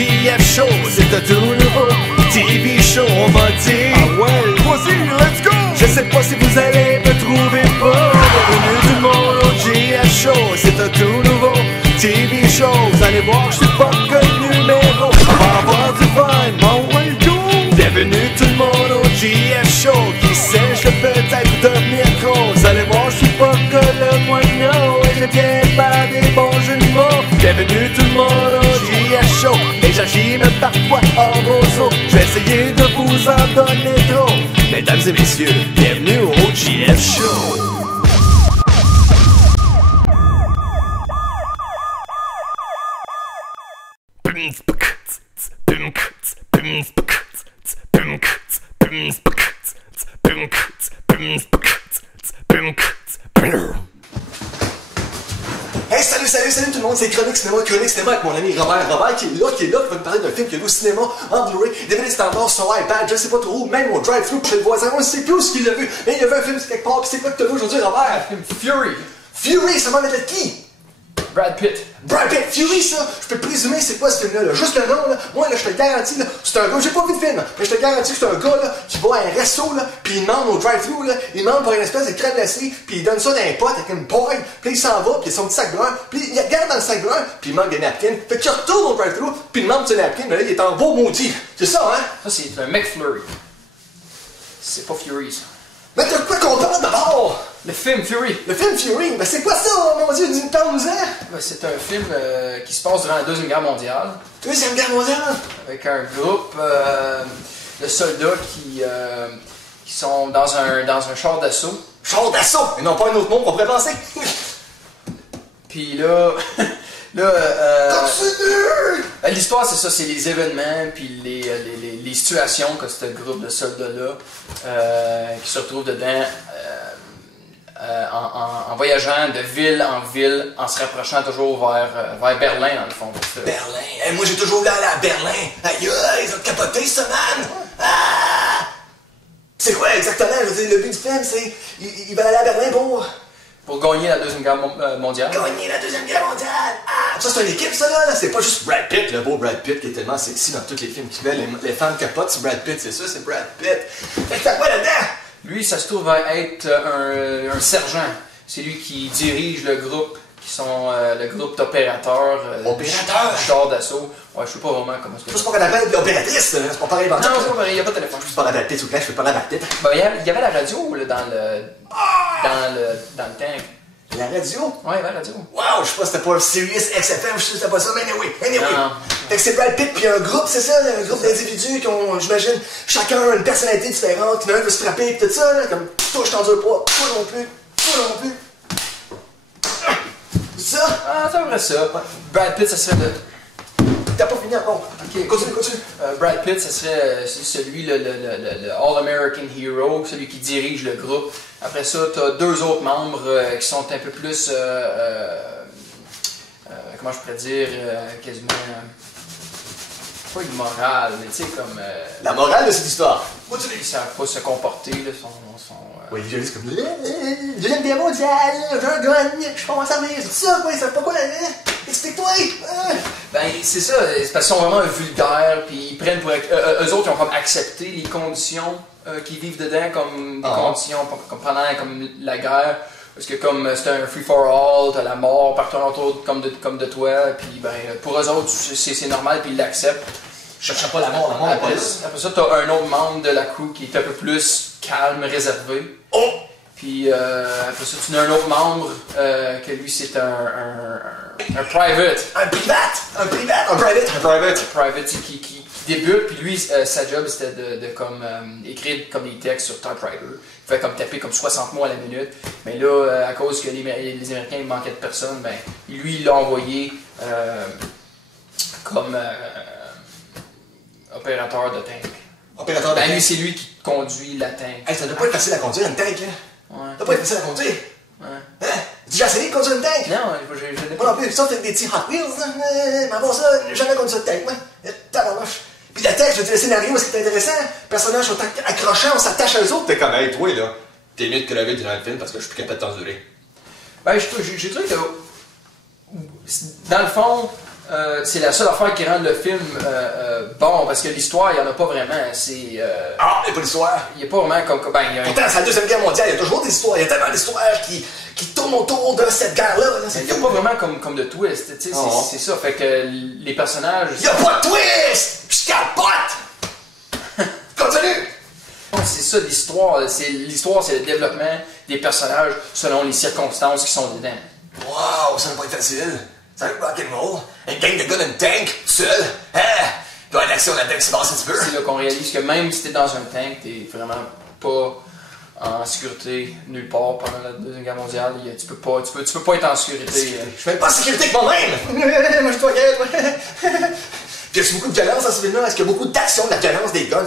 JF Show, c'est un tout nouveau TV show, on m'a dit. Ah ouais, vas-y, let's go! Je sais pas si vous allez me trouver pas. Bienvenue tout le monde au JF Show, c'est un tout nouveau TV show. Vous allez voir que je suis pas connu, mais gros, on va avoir du fun. Ah ouais, go! Bienvenue tout le monde au JF Show. Qui sait, je vais peut-être devenir gros. Vous allez voir, je suis pas que le moineau. Et je viens faire des bons jeux de mots. Bienvenue tout le monde au JF Show. Et j'agis même parfois en roseau. Je vais essayer de vous en donner trop. Mesdames et messieurs, bienvenue au JF Show. Hey, salut tout le monde, c'est Chronique Cinéma avec mon ami Robert qui est là, qui va nous parler d'un film qui est au cinéma, en Blu-ray, DVD standard, sur iPad, je sais pas trop où, même au drive-thru chez le voisin, on ne sait plus où ce qu'il a vu, mais il y avait un film quelque part, pis c'est quoi que t'as vu aujourd'hui, Robert? Un film Fury. Fury, ça m'en était qui? Brad Pitt. Brad Pitt, Fury, ça, je peux présumer c'est quoi ce film-là, là. Juste le nom, là, moi, là, je te garantis, là, c'est un gars, j'ai pas vu de film, mais je te garantis que c'est un gars, là, qui va à un resto, là, pis il demande au drive-thru, là, il demande pour une espèce de crème glacée, pis il donne ça dans un pot avec une paille, pis il s'en va, pis il a son petit sac brun, pis il regarde dans le sac brun, pis il manque des napkins, fait qu'il retourne au drive-thru, pis il demande ses napkins, mais là, il est en beau maudit. C'est ça, hein? Ça, c'est un McFlurry. C'est pas Fury, ça. Mais de quoi qu'on parle d'abord? Le film Fury. Le film Fury, ben c'est quoi ça, mon Dieu, dis-nous-en? Ben, c'est un film qui se passe durant la Deuxième Guerre mondiale. Deuxième Guerre mondiale? Avec un groupe de soldats qui sont dans un char d'assaut. Char d'assaut! Et non pas un autre mot qu'on pourrait penser. Puis là... Continue! L'histoire, c'est ça, c'est les événements, puis les situations que ce groupe de soldats-là qui se retrouvent dedans en voyageant de ville en ville, en se rapprochant toujours vers Berlin, dans le fond. Berlin? Hey, moi, j'ai toujours voulu aller à Berlin. Aïe, ils ont capoté, ça, man! Ah! C'est quoi exactement? Je veux dire, le but du film, c'est... Ils veulent aller à Berlin pour gagner la Deuxième Guerre mondiale. Gagner la Deuxième Guerre mondiale! Ah! Ça, c'est une équipe, ça, là! C'est pas juste Brad Pitt, le beau Brad Pitt, qui est tellement sexy dans tous les films qu'il fait. Les fans capotent sur Brad Pitt, c'est ça, c'est Brad Pitt. Fait que t'as quoi là-dedans? Lui, ça se trouve à être un sergent. C'est lui qui dirige le groupe, qui sont le groupe d'opérateurs. Opérateurs? Char d'assaut. Ouais, je sais pas vraiment comment c'est. Je sais pas qu'on appelle l'opératrice, c'est pas pareil. Non, c'est pas pareil, il n'y a pas de téléphone. Je peux parler à Brad Pitt, s'il vous plaît, je peux parler à Brad Pitt. Ben, il y avait la radio là, dans le tank. La radio? Ouais, il y avait la radio. Wow, je sais pas si c'était pas Sirius XFM, je sais que c'était pas ça, mais anyway. Non. Fait que c'est Brad Pitt puis un groupe, c'est ça, un groupe d'individus qui ont, j'imagine, chacun une personnalité différente, qui en a un veut se frapper pis tout ça, là, comme toi je t'endure pas, toi non plus, toi non plus. C'est ça? Ah, c'est vrai ça. Brad Pitt, ça serait le... T'as pas fini encore. Ok, Continue. Brad Pitt, ça serait celui, le All-American Hero, celui qui dirige le groupe. Après ça, t'as deux autres membres qui sont un peu plus, comment je pourrais dire, quasiment, pas immoral, mais tu sais, comme... La morale de cette histoire. Ils savent pas se comporter, là, Oui, ils disent comme Deuxième Guerre mondiale, j'ai un gun, je commence à venir, c'est ça, quoi, ils savent pas quoi la vie. Explique-toi! Ben, c'est ça, c'est parce qu'ils sont vraiment vulgaires, puis ils prennent pour... eux autres, ils ont comme accepté les conditions qu'ils vivent dedans, comme des conditions, comme pendant comme la guerre, parce que comme c'est un free-for-all, t'as la mort partout autour comme de toi, puis ben, pour eux autres, c'est normal, puis ils l'acceptent. Je chercherai pas la mort, Après ça, t'as un autre membre de la crew qui est un peu plus calme, réservé. Oh! Puis après ça, tu as un autre membre que lui, c'est un private. Un private Qui débute, puis lui, sa job, c'était de comme, écrire comme des textes sur typewriter. Il fait comme taper comme 60 mots à la minute. Mais là, à cause que les Américains il manquaient de personnes, ben, lui, il l'a envoyé comme opérateur de tank. Opérateur de Ben, tank? lui, c'est lui qui conduit la tank. Hey, ça doit pas être facile à conduire une tank, là. Ouais. Ça doit pas être facile à conduire. Ouais. Hein? Tu as déjà essayé de conduire une tank? Non, je n'ai Pas non plus, ça, avec des petits Hot Wheels, là. Mais avant ça, j'ai jamais conduit une tank, moi. Tabarnouche. Puis la tank, je veux dire, le scénario, ce qui est intéressant, les personnages sont accrochants, on s'attache à eux autres. T'es comme, hey, toi, là, t'es mieux que la vie durant le film parce que je suis plus capable de t'endurer. Ben, j'ai trouvé que, dans le fond, c'est la seule affaire qui rend le film bon, parce que l'histoire, il n'y en a pas vraiment. C'est. Ah, il n'y a pas d'histoire. Il n'y a pas vraiment comme. Ben, il y a Pourtant, c'est la Deuxième Guerre mondiale, il y a toujours des histoires. Il y a tellement d'histoires qui tournent autour de cette guerre-là. il n'y a pas vraiment comme de twist. Tu sais, c'est ça. Fait que les personnages. Il n'y a pas de twist! Je capote! Continue! C'est ça l'histoire. L'histoire, c'est le développement des personnages selon les circonstances qui sont dedans. Wow, ça va pas être facile. Ça va être rock'n'roll. Une gang de gars dans une tank, seul. Hein? Il doit y avoir de l'action là-dedans qui se passe un petit peu. C'est là qu'on réalise que même si t'es dans un tank, t'es vraiment pas en sécurité nulle part pendant la Deuxième Guerre mondiale. Tu peux pas être en sécurité. Je suis même pas en sécurité avec moi-même! Moi, je suis pas guette, Puis y a beaucoup de violence dans ce film-là? Est-ce qu'il y a beaucoup d'action, de la violence, des guns?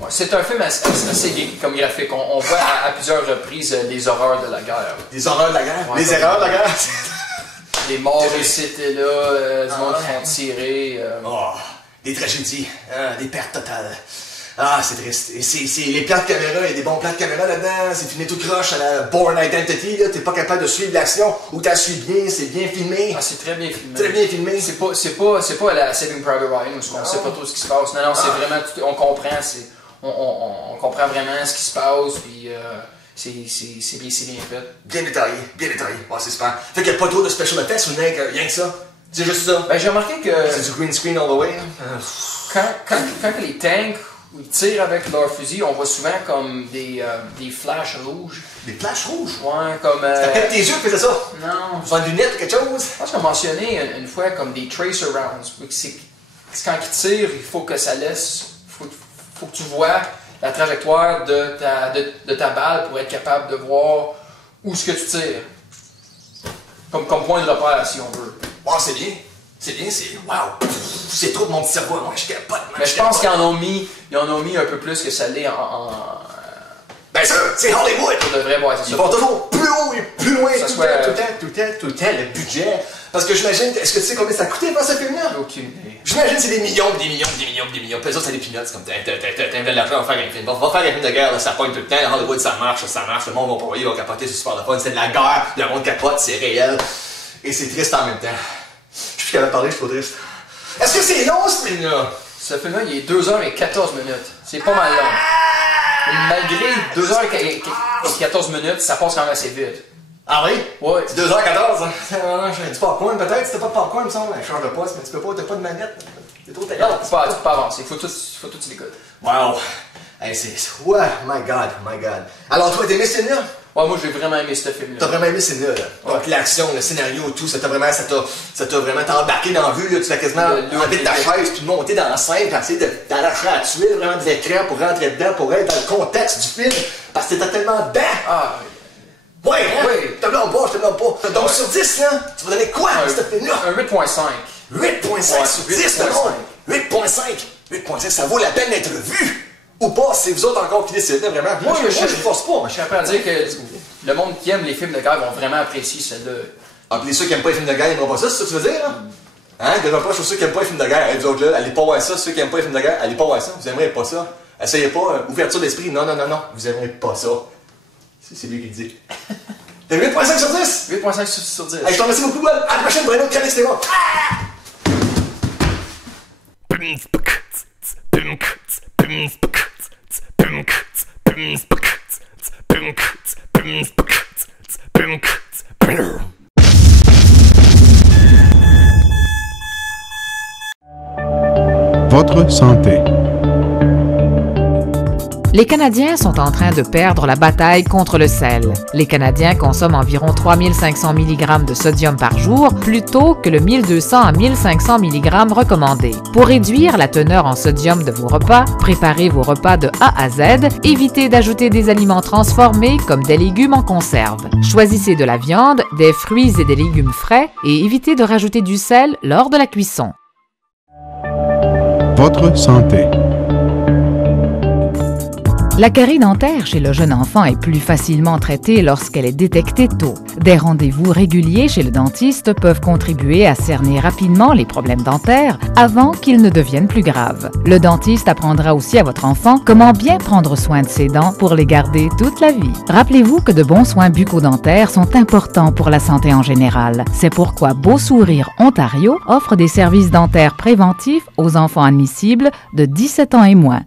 Ouais, c'est un film assez gay comme graphique. On voit à plusieurs reprises les horreurs de la guerre. Les horreurs de la guerre? Ouais, les erreurs de la guerre? Les morts ici et là, du monde qui font tirer. Oh, des tragédies, des pertes totales. Ah, c'est triste. Et c'est les plans de caméra, il y a des bons plans de caméra là-dedans, c'est filmé tout croche à la Bourne Identity, là, t'es pas capable de suivre l'action, ou t'as suivi bien, c'est bien filmé. Ah, c'est très bien filmé. Très bien filmé. C'est pas à la Saving Private Ryan où on sait pas trop ce qui se passe. Non, c'est vraiment, on comprend, on comprend vraiment ce qui se passe, puis c'est bien fait. Bien détaillé, bien détaillé. Ouais, c'est super. Fait qu'il y a pas trop de special effects ou rien que ça. C'est juste ça. Ben, j'ai remarqué que C'est du green screen all the way. quand les tanks ils tirent avec leurs fusils, on voit souvent comme des flashs rouges. Des flashs rouges? Ouais, comme. Ça pète tes yeux que faisait ça? Non. Sans lunettes ou quelque chose? Je pense qu'on a mentionné une fois comme des tracer rounds. C'est quand ils tirent, il faut que ça laisse. Faut que tu vois la trajectoire de ta balle pour être capable de voir où ce que tu tires. Comme point de repère, si on veut. Wow, c'est bien. C'est bien, c'est. Wow! C'est trop de mon petit cerveau. Moi, je capote, man. Mais je pense qu'ils en ont mis un peu plus que ça l'est en. Ben sûr, c'est Hollywood! Pour de vrai, ouais, c'est Ils ça. vont toujours plus haut et plus loin, Ça tout soit- le temps, le budget. Parce que j'imagine, est-ce que tu sais combien ça a coûté pour ce film-là? Aucune idée. J'imagine c'est des millions, des millions, des millions, des millions. Puis eux autres, c'est des peanuts, c'est comme t'as de l'argent, on va faire un film. Va faire un film de guerre, là, ça pointe tout le temps. Hollywood, ça marche, le monde va pas y, va capoter, c'est super le fun. C'est de la guerre, le monde capote, c'est réel. Et c'est triste en même temps. Je suis plus capable de parler, je suis trop triste. Est-ce que c'est long, ce film-là? Ce film-là, il est 2h14 minutes. C'est pas mal long. Malgré 2h14 minutes, ça passe quand même assez vite. Ah oui? Ouais. C'est 2h14, hein? J'ai du popcorn, peut-être. C'était pas de popcorn, il me semble. Je change de poste, mais tu peux pas, t'as pas de manette. C'est trop Non, terrible. tu peux pas avancer. Faut tout tu l'écoutes. Wow! Hey, c'est. Ouais, my god, my god. Alors, toi, t'as aimé ce film-là? Ouais, moi, j'ai vraiment aimé ce film-là. T'as vraiment aimé ce film-là, là. Donc, l'action, le scénario, tout, ça t'a vraiment embarqué dans la vue, là. Tu l'as quasiment enlevé de ta chaise, puis monter dans la scène, puis essayer d'arracher la tuile, vraiment de l'écran pour rentrer dedans, pour être dans le contexte du film. Parce que t'étais tellement dedans. Ah, Ouais, hein? Oui. Je te blâme pas. Donc, sur 10, là, tu vas donner quoi à ce film-là? un 8.5. 8.5 Ouais, sur 10, le monde! 8.5, ça vaut la peine d'être vu! Ou pas, c'est vous autres encore qui décidez, vraiment. Moi, je force pas. Je suis prêt à dire que le monde qui aime les films de guerre vont vraiment apprécier celle-là. Ah, puis ceux qui aiment pas les films de guerre, ils n'aiment pas ça, c'est ça que tu veux dire, là? Hein? Des reproches aux ceux qui aiment pas les films de guerre. Hey, vous autres, là, allez pas voir ça. Ceux qui aiment pas les films de guerre, allez pas voir ça. Vous aimerez pas ça. Essayez pas, ouverture d'esprit. Non. Vous aimerez pas ça. C'est lui qui le dit. T'as 8.5 sur 10? 8.5 sur 10. Hey, je t'en remercie beaucoup, Bob. À la prochaine pour un autre chronique cinéma. Votre santé. Les Canadiens sont en train de perdre la bataille contre le sel. Les Canadiens consomment environ 3500 mg de sodium par jour, plutôt que le 1200 à 1500 mg recommandé. Pour réduire la teneur en sodium de vos repas, préparez vos repas de A à Z, évitez d'ajouter des aliments transformés comme des légumes en conserve. Choisissez de la viande, des fruits et des légumes frais et évitez de rajouter du sel lors de la cuisson. Votre santé. La carie dentaire chez le jeune enfant est plus facilement traitée lorsqu'elle est détectée tôt. Des rendez-vous réguliers chez le dentiste peuvent contribuer à cerner rapidement les problèmes dentaires avant qu'ils ne deviennent plus graves. Le dentiste apprendra aussi à votre enfant comment bien prendre soin de ses dents pour les garder toute la vie. Rappelez-vous que de bons soins bucco-dentaires sont importants pour la santé en général. C'est pourquoi Beau Sourire Ontario offre des services dentaires préventifs aux enfants admissibles de 17 ans et moins.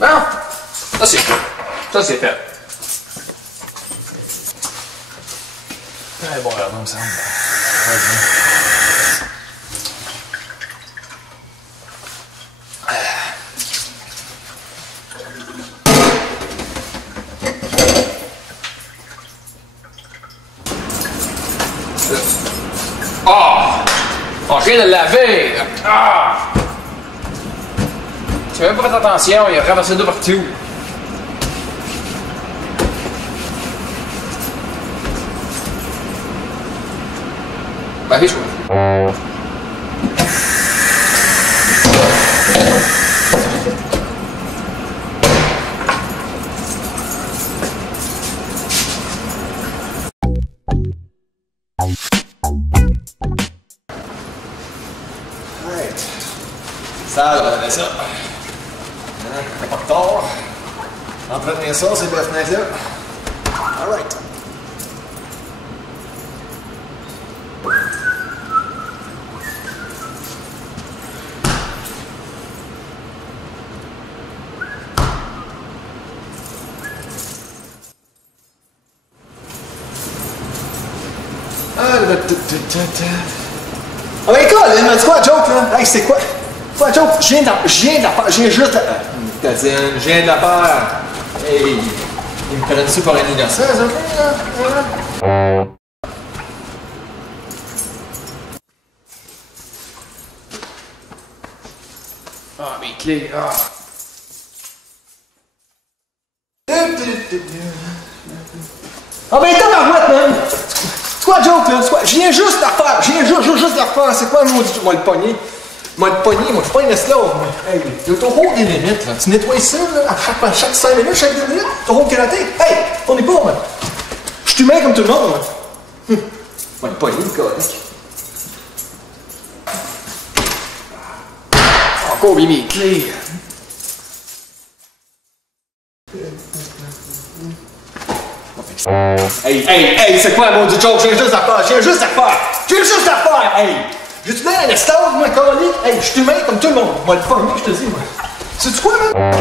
Non! Ça c'est fait. Ça c'est fait. Très bon, alors, il me semble. Ah! On vient de le laver! Ah! Tu n'as même pas fait attention, il a renversé d'eau partout. Ben, fais choix. Right. Ça, là, ça. Pas de tort. Entretenir ça, ces belles fenêtres-là. Alright. Ah ben écoute, c'est quoi la joke là? Hey, c'est quoi? C'est quoi la joke? Je viens de la part, je viens juste de la... je viens de la part. Hey, ils me prennent ça pour un innocent, ça? Ah, mes clés, ah. Ah ben tabarouette, man! C'est quoi la joke là? Je viens juste de la refaire! Je viens juste de la refaire! C'est quoi le maudit? Moi le pogner! Moi je suis pas une esclave! Hey, t'as haut des limites là! Tu nettoies ça là, à chaque 5 minutes, chaque 2 minutes! T'as haut karaté! Hey! On est pas, man! Je suis humain comme tout le monde, man! Moi le pogner, le colique! Encore oublié mes clés. Hey, c'est quoi la maudite joke? Je viens juste de la refaire! Hey! J'ai-tu l'air un esclave, moi, colique? Hey, je suis humain comme tout le monde! Moi le pogner, je te dis, moi! C'est-tu quoi, man?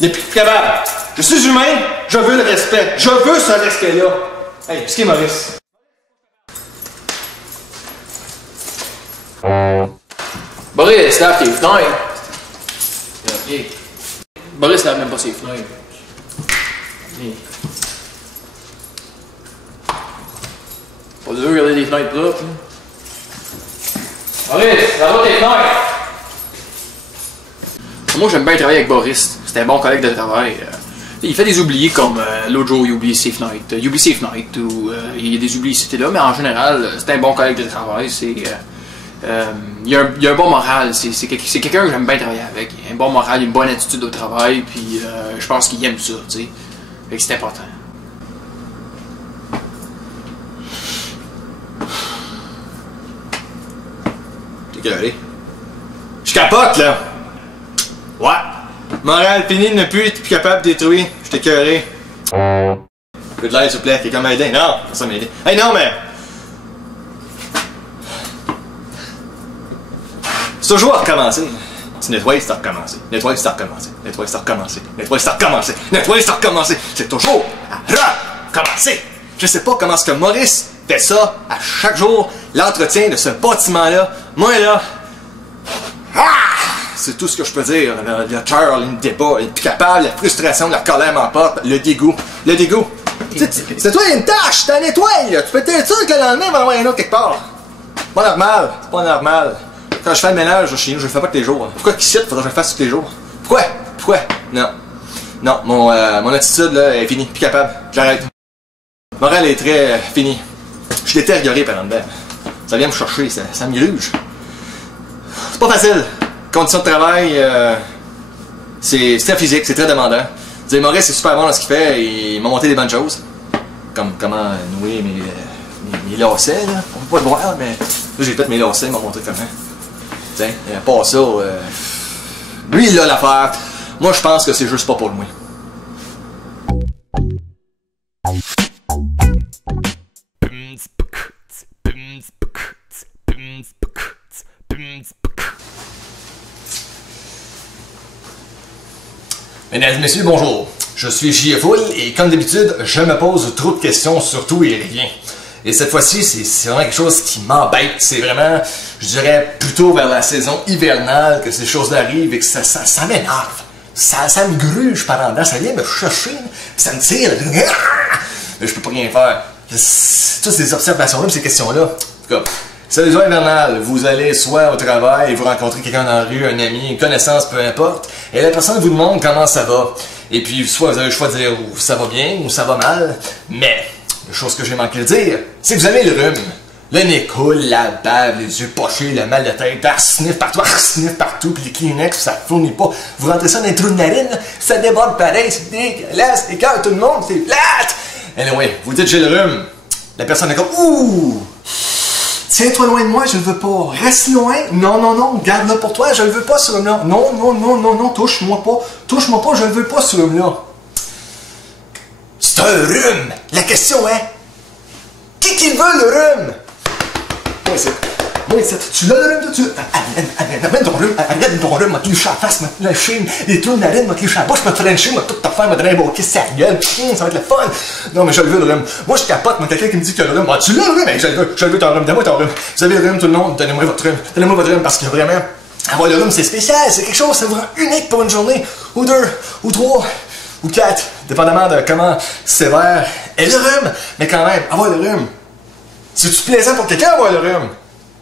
Il est plus capable! Je suis humain, je veux le respect! Je veux ce respect-là! Hey, ce qui est Maurice? Boris, lave tes fenêtres. Ok. Boris lave même pas ses fenêtres. Ok. Pas dur de garder des fenêtres propres. Boris, lave tes fenêtres. Moi j'aime bien travailler avec Boris. C'est un bon collègue de travail. Il fait des oublis comme l'autre jour il oublie ses fenêtres. Il oublie ses fenêtres ou il y a des oublis ici et là, mais en général c'est un bon collègue de travail. Il y a un bon moral, c'est quelqu'un que j'aime bien travailler avec. Il a un bon moral, une bonne attitude au travail, puis je pense qu'il aime ça, tu sais. Fait que c'est important. T'es carré? Je capote, là! Ouais! Moral fini de ne plus être capable de détruire. J'étais écœuré. peu de l'aide, s'il vous plaît. Quelqu'un m'a aidé? Non, personne m'a aidé. Hey, non, mais... C'est toujours à recommencer. Tu nettoies, c'est à recommencer. Nettoies, c'est à recommencer. Nettoies, c'est à recommencer. Nettoies, c'est à recommencer. Nettoies, c'est à recommencer. C'est toujours à recommencer. Je sais pas comment est-ce que Maurice fait ça à chaque jour, l'entretien de ce bâtiment-là. Moi, là... C'est tout ce que je peux dire. Le cœur, le débat, il est plus capable, la frustration, la colère m'emporte, le dégoût. Le dégoût. C'est toi, il y a une tâche, t'as nettoies, là. Tu peux être sûr que le lendemain, il va y en avoir un autre quelque part. C'est pas normal, c'est pas normal. Quand je fais le ménage chez nous, je le fais pas tous les jours. Pourquoi qu'ici, il faudrait que je le fasse tous les jours? Pourquoi? Pourquoi? Non. Non, mon attitude, là, est finie. Plus capable. J'arrête. Morale est très finie. Je suis détérioré par en dedans. Ça vient me chercher, ça me gruge. C'est pas facile. Conditions de travail, c'est très physique, c'est très demandant. Dire, Maurice est super bon dans ce qu'il fait, et il m'a monté des bonnes choses. Comme comment nouer mes lacets, là. On peut pas le voir, mais là j'ai fait mes lacets, il m'a montré comment. Tiens, pas ça. Lui, il a l'affaire. Moi, je pense que c'est juste pas pour lui. Mesdames et messieurs, bonjour. Je suis J.F. Hull et comme d'habitude, je me pose trop de questions sur tout et rien. Et cette fois-ci, c'est vraiment quelque chose qui m'embête. C'est vraiment, je dirais, plutôt vers la saison hivernale que ces choses arrivent et que ça m'énerve. Ça me gruge par en dedans, ça vient me chercher, ça me tire. Mais je peux pas rien faire. Toutes ces observations-là, ces questions-là. En tout cas, saison hivernale, vous allez soit au travail, vous rencontrez quelqu'un dans la rue, un ami, une connaissance, peu importe, et la personne vous demande comment ça va. Et puis, soit vous avez le choix de dire ça va bien ou ça va mal, mais la chose que j'ai manqué de dire, c'est que vous avez le rhume. Le nez coule, la bave, les yeux pochés, le mal de tête, sniff partout, puis les Kleenex, ça fournit pas. Vous rentrez ça dans les trous de narine, ça déborde pareil, c'est dégueulasse, écœure tout le monde, c'est plate! Anyway, vous dites j'ai le rhume. La personne est comme ouh! Tiens-toi loin de moi, je le veux pas. Reste loin. Non, garde-le pour toi, je le veux pas ce rhume-là. Non, touche-moi pas, je le veux pas ce rhume-là. C'est un rhume! La question est, qui veut le rhume? Moi, tu l'as le rhume, tu... Amène ton rhume, m'a touché à la face, m'a lâché les trous de narine, m'a touché à la bouche, m'a frenché, m'a tout faire, m'a donné un bouquet sur la gueule, ça va être le fun. Non, mais je le veux, le rhume. Moi, je capote, moi, quelqu'un qui me dit qu'il a le rhume. Ah, tu l'as le rhume? Je le veux ton rhume, donne-moi ton rhume. Vous avez le rhume, tout le monde, donnez-moi votre rhume, parce que vraiment, avoir le rhume, c'est spécial, c'est quelque chose, ça vous rend unique pour une journée, ou deux, ou trois, ou quatre, dépendamment de comment sévère est le rhume. Mais quand même, avoir le rhume, c'est-tu plaisant pour quelqu'un avoir le rhume?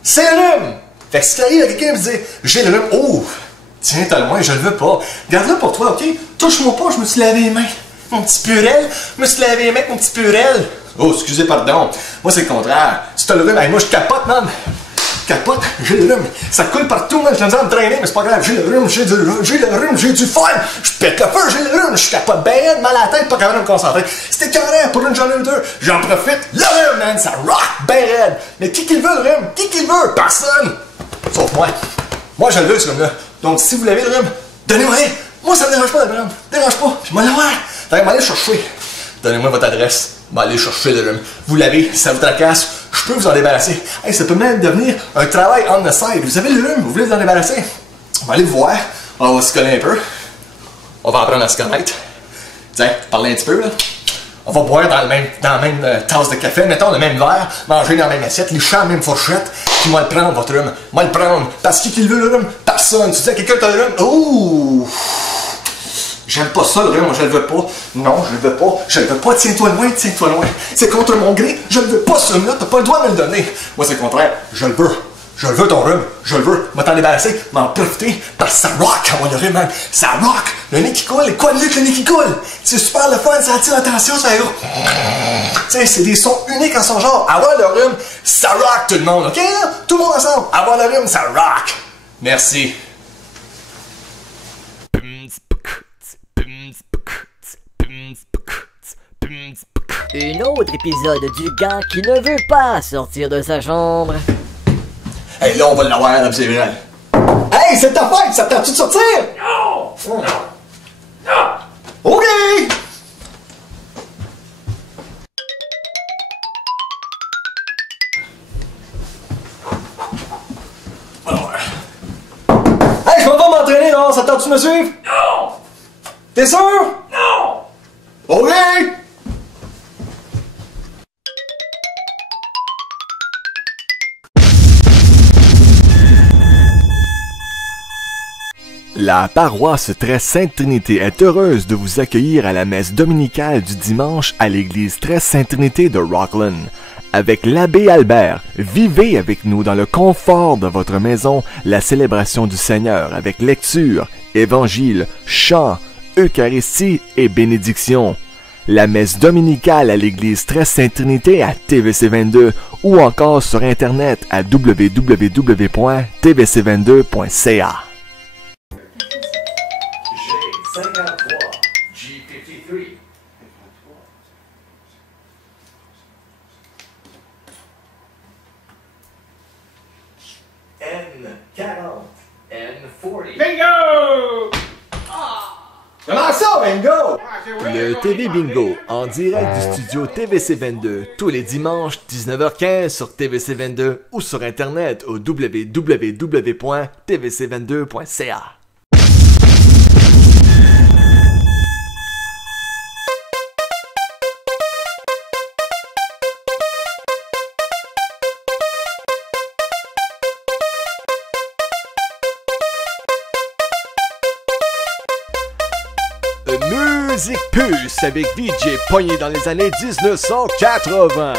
C'est le rhume! Fait que si t'arrives à quelqu'un et me dit j'ai le rhume, oh! Tiens, t'as le moins, je le veux pas. Garde-le pour toi, ok? Touche-moi pas, je me suis lavé les mains. Mon petit purel, je me suis lavé les mains avec mon petit purel. Oh, excusez, pardon. Moi, c'est le contraire. Si t'as le rhume, moi, je capote, man. Capote, j'ai le rhume. Ça coule partout, man. Je viens de me traîner, mais c'est pas grave. J'ai le rhume, j'ai du fun. Je pète le feu, j'ai le rhume. Je capote bien, mal à la tête, pas capable de me concentrer. C'était carré pour une journée ou deux. J'en profite. Le rhume, man, ça rock bien raide. Mais qui le veut, le rhume? Qui le veut? Personne. Sauf moi. Moi, je le veux, ce rhume-là. Donc, si vous l'avez, le rhume, donnez-moi rien. Moi, ça me dérange pas, le rhume. Dérange pas. Je m'en l'avoir. T'as m'aller chercher. Donnez-moi votre adresse. Allez chercher le rhume. Vous l'avez, ça vous tracasse. Je peux vous en débarrasser. Hey, ça peut même devenir un travail on the side. Vous avez le rhume, vous voulez vous en débarrasser. On va aller vous voir. On va se connaître un peu. On va apprendre à se connaître. Tiens, parler un petit peu, là. On va boire dans la même tasse de café, mettons le même verre, manger dans la même assiette, licher la même fourchette, puis moi le prendre, votre rhume. Moi le prendre. Parce qui le veut, le rhume? Personne. Tu dis à quelqu'un que t'as le rhume? Ouh! J'aime pas ça, le rhume, moi je le veux pas. Non, je le veux pas. Je le veux pas. Tiens-toi loin, tiens-toi loin. C'est contre mon gré. Je le veux pas, ce rhume-là. T'as pas le droit de me le donner. Moi, c'est le contraire. Je le veux. Je le veux, ton rhume. Je le veux. M'en t'en débarrasser, m'en profiter. Parce que ça rock, moi, le rhume, man. Ça rock. Le nez qui coule. Et quoi de mieux que le nez qui coule? C'est super le fun, ça attire l'attention, ça gros. Tiens, c'est des sons uniques en son genre. Avoir le rhume, ça rock tout le monde, ok? Là? Tout le monde ensemble. Avoir le rhume, ça rock. Merci. Un autre épisode du gars qui ne veut pas sortir de sa chambre. Hey, là, on va l'avoir, là, c'est vrai. Hey, c'est ta fête, ça t'a-tu de sortir? Non! OK! commence, attends-tu me suivre? Non! T'es sûr? Non! OK! La paroisse Très Sainte Trinité est heureuse de vous accueillir à la messe dominicale du dimanche à l'église Très Sainte Trinité de Rockland. Avec l'abbé Albert, vivez avec nous dans le confort de votre maison la célébration du Seigneur avec lecture, évangile, chant, Eucharistie et bénédiction. La messe dominicale à l'église Très Sainte Trinité à TVC22 ou encore sur internet à www.tvc22.ca. G53, G53. N40. N40. Bingo! Comment ça, bingo? Le TV Bingo, en direct du studio TVC22, tous les dimanches 19h15 sur TVC22 ou sur internet au www.tvc22.ca. Musique Puce avec DJ pogné dans les années 1980.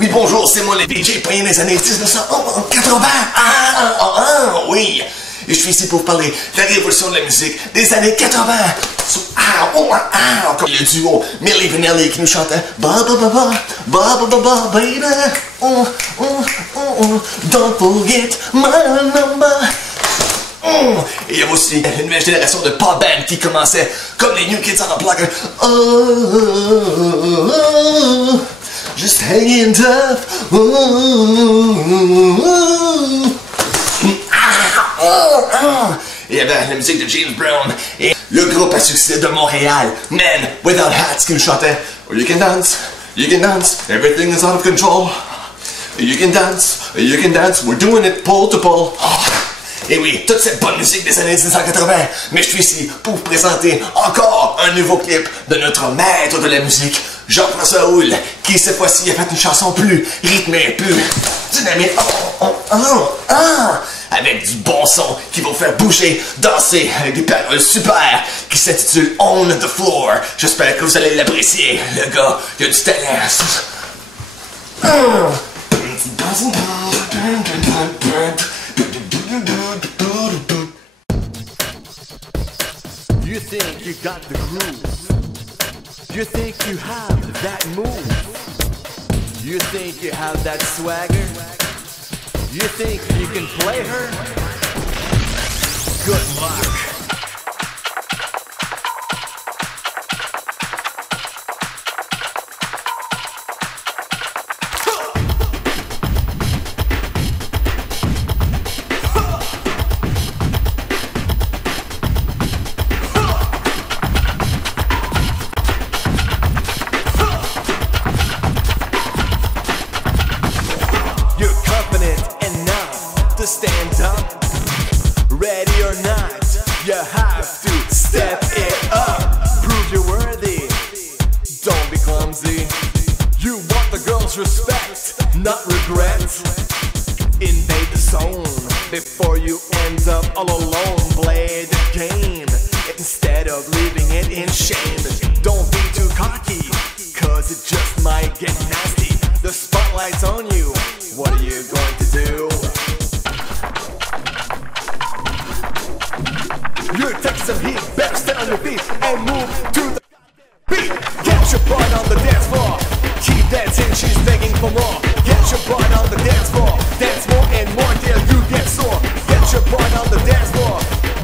Oui, bonjour, c'est moi le DJ pogné des années 1980. Oui. Et je suis ici pour vous parler de la révolution de la musique des années 80. Comme le duo Milli Vanilli qui nous chantait ba ba ba ba ba ba ba ba baby. Don't forget my number. Et il y avait aussi une nouvelle génération de pop band qui commençait comme les New Kids on the Block. Just hanging tough. Il y avait la musique de James Brown et le groupe à succès de Montréal, Men Without Hats, qui nous chantait You can dance, everything is out of control. You can dance, we're doing it pole to pole. Et oui, toute cette bonne musique des années 1980, mais je suis ici pour vous présenter encore un nouveau clip de notre maître de la musique, Jean-François Houle, qui cette fois-ci a fait une chanson plus rythmée, plus dynamique, avec du bon son qui va vous faire bouger, danser, avec des paroles super, qui s'intitule On the Floor. J'espère que vous allez l'apprécier, le gars, il a du talent. You think you got the groove. You think you have that move. You think you have that swagger. You think you can play her? Good luck. To stand up, ready or not, you have to step it up. Prove you're worthy, don't be clumsy. You want the girl's respect, not regret. Invade the zone before you end up all alone. Play the game instead of leaving it in shame. Don't be too cocky, cause it just might get nasty. The spotlight's on you, what are you going to do? You take some heat, better stand on your feet and move to the beat. Get your butt on the dance floor. Keep dancing, she's begging for more. Get your butt on the dance floor. Dance more and more till you get sore. Get your butt on the dance floor.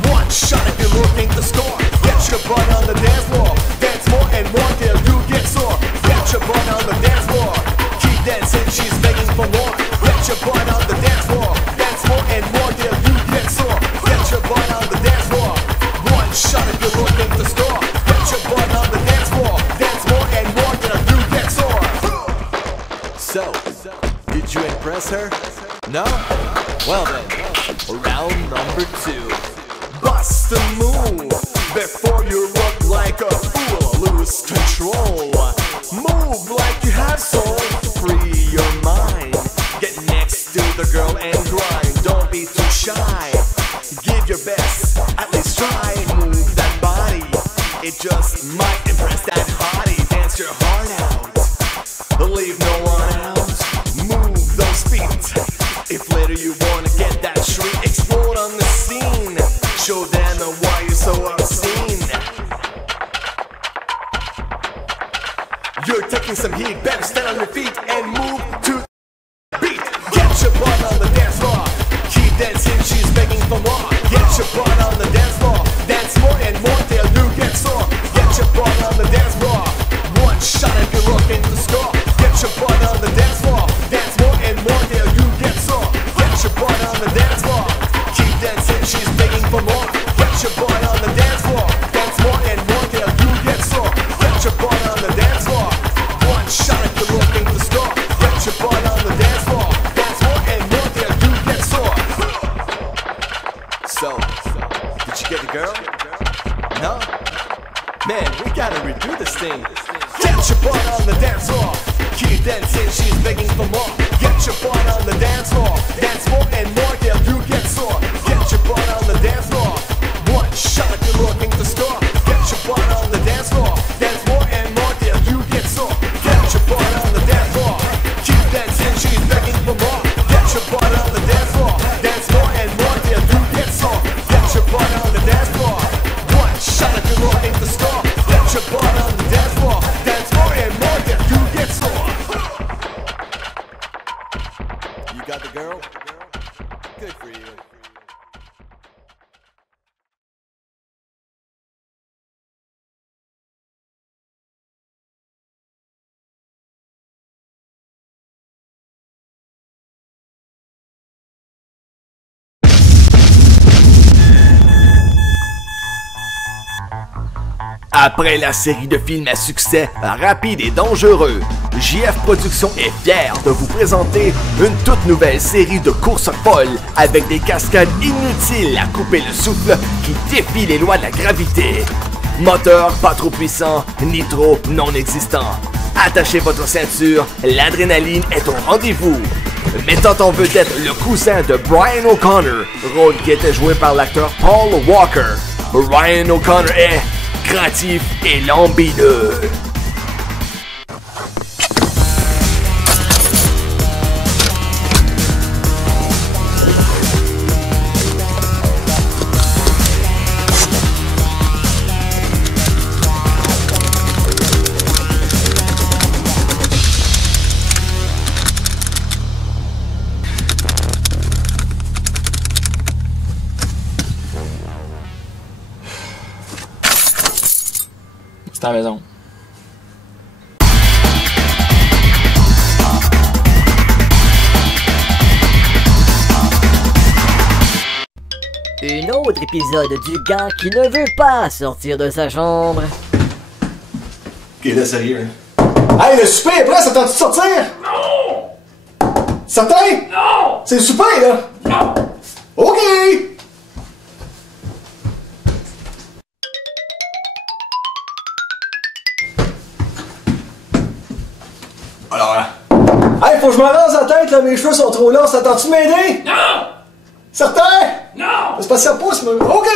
One shot if you're looking to score. Get your butt on the dance floor. Dance more and more till you get sore. Get your butt on the dance floor. Keep dancing, she's begging for more. Get your butt on the dance floor. Dance more and more till you get sore. Get your butt on the dance floor. One shot if you're looking to score. Get your butt on impress her? No? Well then, round number 2. Bust a move before you look like a fool. Lose control. Move like you have soul. Free your mind. Get next to the girl and grind. Don't be too shy. Give your best. At least try. Move that body. It just might impress that hottie. Dance your heart out. Leave no one out. Move those feet. If later you wanna get that shriek, explode on the scene. Show them why you're so obscene. You're taking some heat. Better stand on your feet and move to the beat. Get your butt on the dance floor. Keep dancing, she's begging for more. Get your butt on the dance floor. Dance more and more till you get sore. Get your butt on the dance floor. One shot if you're looking to score. Get your butt on the dance floor. Dance more and more till you get sore. Get your butt on the dance floor. Keep dancing, she's begging for more. Get your butt on the dance floor. Dance more and more till you get sore. Get your butt on the dance floor. One shot if you're looking to score. Get your butt on the dance floor. Dance more and more till you get sore. So, did you get the girl? No? Man, we gotta redo this thing. Get your butt on the dance floor. Keep dancing, she's begging for more. Get your butt on the dance floor. Dance more and more till you get sore. Get your butt on the dance floor. One shot if you're looking to score. Get your butt on the dance floor. Dance more and more till you get sore. Get your butt on the dance floor. Keep dancing, she's begging for more. Get your butt on the dance floor. Dance more and more till you get sore. Get your butt on the dance floor. One shot if you're looking to score. Get your butt on the dance floor. Dance more and more till you get sore. You got the girl? Good for you. Après la série de films à succès rapide et dangereux, JF Productions est fier de vous présenter une toute nouvelle série de courses folles avec des cascades inutiles à couper le souffle qui défient les lois de la gravité. Moteur pas trop puissant, nitro non existant. Attachez votre ceinture, l'adrénaline est au rendez-vous. Mettant en vedette le cousin de Brian O'Connor, rôle qui était joué par l'acteur Paul Walker. Ryan O'Connor est créatif et lambineux. C'est à la maison. Un autre épisode du gars qui ne veut pas sortir de sa chambre. Ok, là, sérieux, hein. Hey, le souper est prêt, ça tente de sortir? Non! Certain? Non! C'est le souper, là? Non! Ok! Alors là. Hey, faut que je me rase la tête, là, mes cheveux sont trop longs, ça tente-tu de m'aider? Non! Certain? Non! C'est parce que ça pousse, mais. Ok!